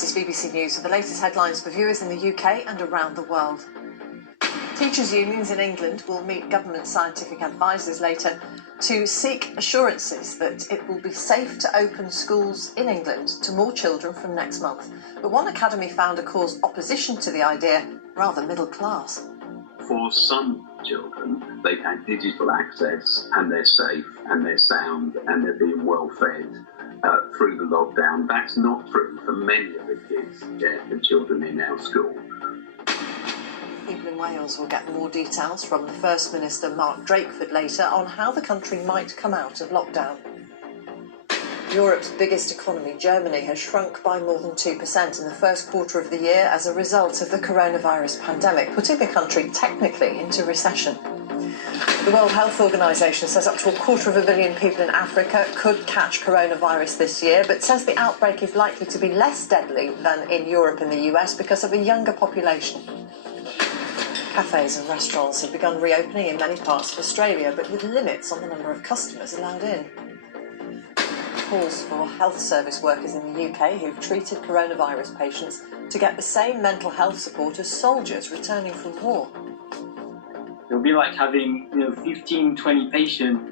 This is BBC News with the latest headlines for viewers in the UK and around the world. Teachers' unions in England will meet government scientific advisers later to seek assurances that it will be safe to open schools in England to more children from next month. But one academy founder calls opposition to the idea rather middle class. For some children, they've had digital access and they're safe and they're sound and they're being well fed through the lockdown. That's not true for many of the kids and children in our school. People in Wales will get more details from the First Minister Mark Drakeford later on how the country might come out of lockdown. Europe's biggest economy, Germany, has shrunk by more than 2% in the first quarter of the year as a result of the coronavirus pandemic, putting the country technically into recession. The World Health Organization says up to 250 million people in Africa could catch coronavirus this year, but says the outbreak is likely to be less deadly than in Europe and the US because of a younger population. Cafes and restaurants have begun reopening in many parts of Australia, but with limits on the number of customers allowed in. Calls for health service workers in the UK who've treated coronavirus patients to get the same mental health support as soldiers returning from war. It'll be like having 15, 20 patients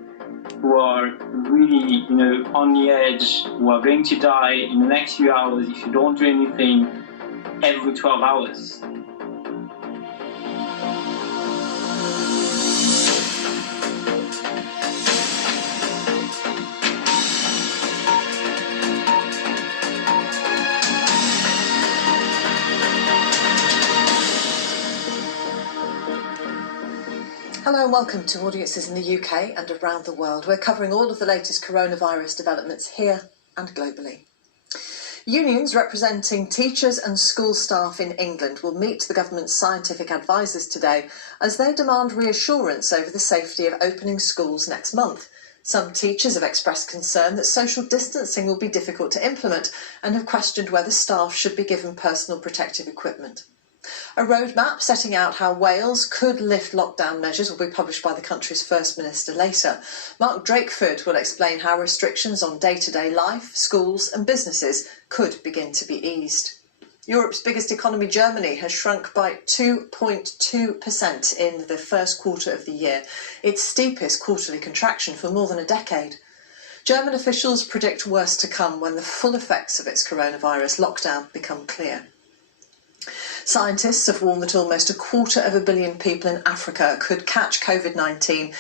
who are really on the edge, who are going to die in the next few hours if you don't do anything every 12 hours. Hello and welcome to audiences in the UK and around the world. We're covering all of the latest coronavirus developments here and globally. Unions representing teachers and school staff in England will meet the government's scientific advisers today as they demand reassurance over the safety of opening schools next month. Some teachers have expressed concern that social distancing will be difficult to implement and have questioned whether staff should be given personal protective equipment. A roadmap setting out how Wales could lift lockdown measures will be published by the country's First Minister later. Mark Drakeford will explain how restrictions on day-to-day life, schools and businesses could begin to be eased. Europe's biggest economy, Germany, has shrunk by 2.2% in the first quarter of the year, its steepest quarterly contraction for more than a decade. German officials predict worse to come when the full effects of its coronavirus lockdown become clear. Scientists have warned that almost 250 million people in Africa could catch COVID-19